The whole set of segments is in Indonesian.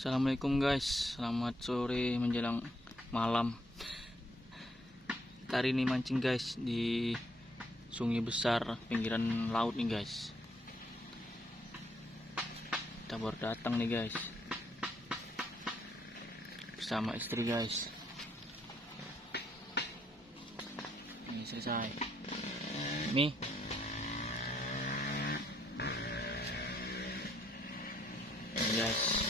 Assalamualaikum guys, selamat sore menjelang malam. Kita hari ini mancing guys di sungai besar pinggiran laut nih guys. Kita baru datang nih guys, bersama istri guys. Ini selesai. Mi. Ini guys.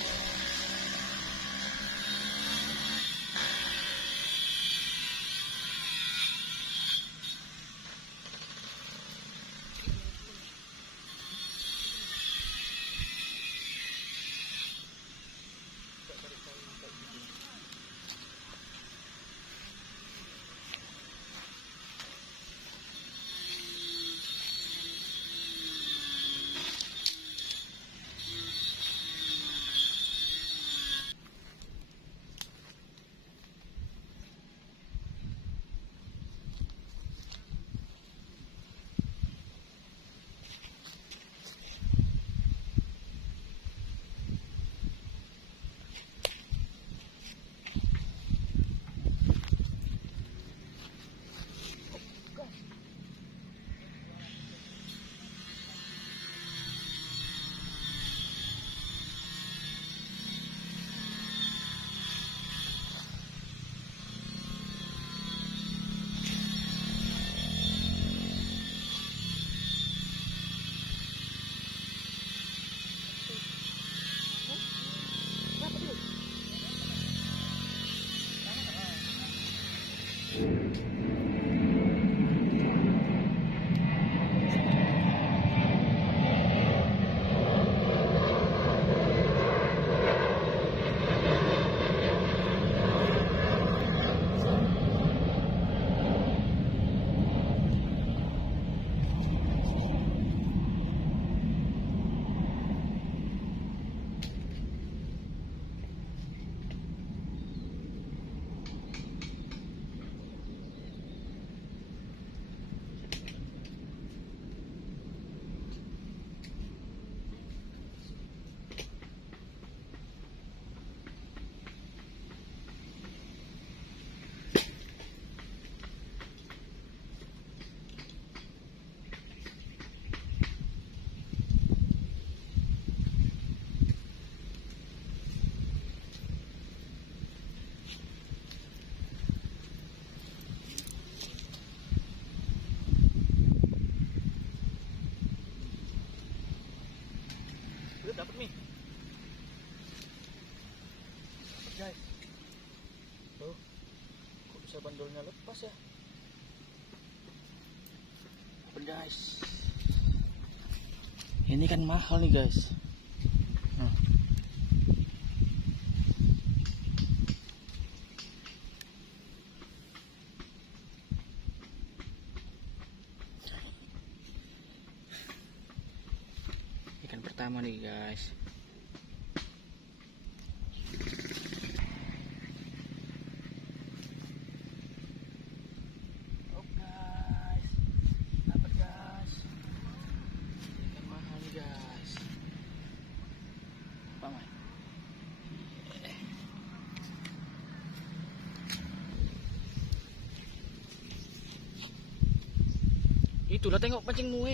Dapat nih guys, tuh kok bisa bandolnya lepas ya. Dapat guys, ini kan mahal nih guys. Ikan pertama nih guys. Oh guys, dapat guys. Ikan mahal nih guys. Apa man? Itulah tengok pancingmu